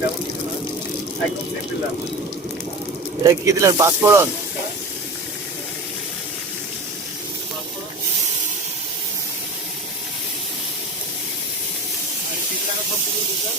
তেমন কিছু না, একদম সিম্পল রান্না। এটা কি দিলেন? পাঁচফোড়ন? আর চিকেন রান্না সব কিছু দিলাম।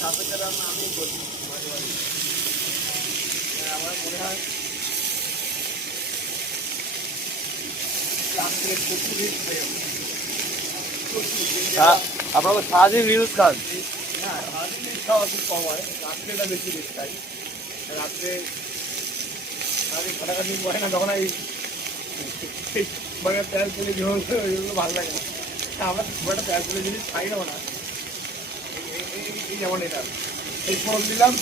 সাপেক্ষে রান্না আমি করি মাঝে মাঝে। আমার মনে হয় রাত্রে প্রচুর খাই আমি। আপনাকে সারাদিন রিলস খান? না, সারাদিন রিচ খাওয়া খুব কম হয়, রাত্রেটা বেশি রিচ খাই। রাত্রে সারাদিন খাটাখাটি করে না, তখন এই তেল তেলে ঝোল ওইগুলো ভালো লাগে না। আমরা খুব একটা তেল তেলে জিনিস খাই না না। এই যেমন এটা এই ফোড়ন দিলাম,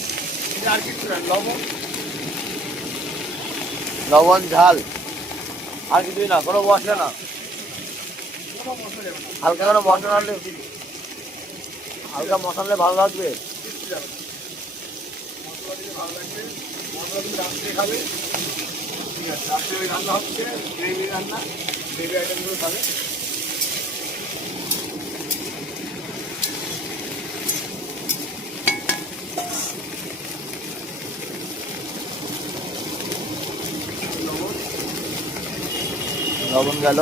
এটা আর কিছু না, লবণ লবণ, ঝাল, আর কিছুই না? কোনো মশলা না? কোনো মশলা যাবে না, হালকা কোনো মশলা আনলে, হালকা মশলা আনলে ভালো লাগবে। কিচ্ছু যাবে না। মশলা দিলে ভালো লাগবে, মশলা তুমি রাত্রে খাবে, ঠিক আছে। রাত্রে ওই রান্না হচ্ছে গ্রেভি রান্না, গ্রেভি আইটেমগুলো খাবে। লবণ লবণ গেল।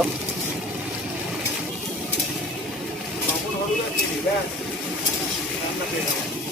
লবণ হলুদ আর চিনি, ব্যাস রান্না পেয়ে যাবো।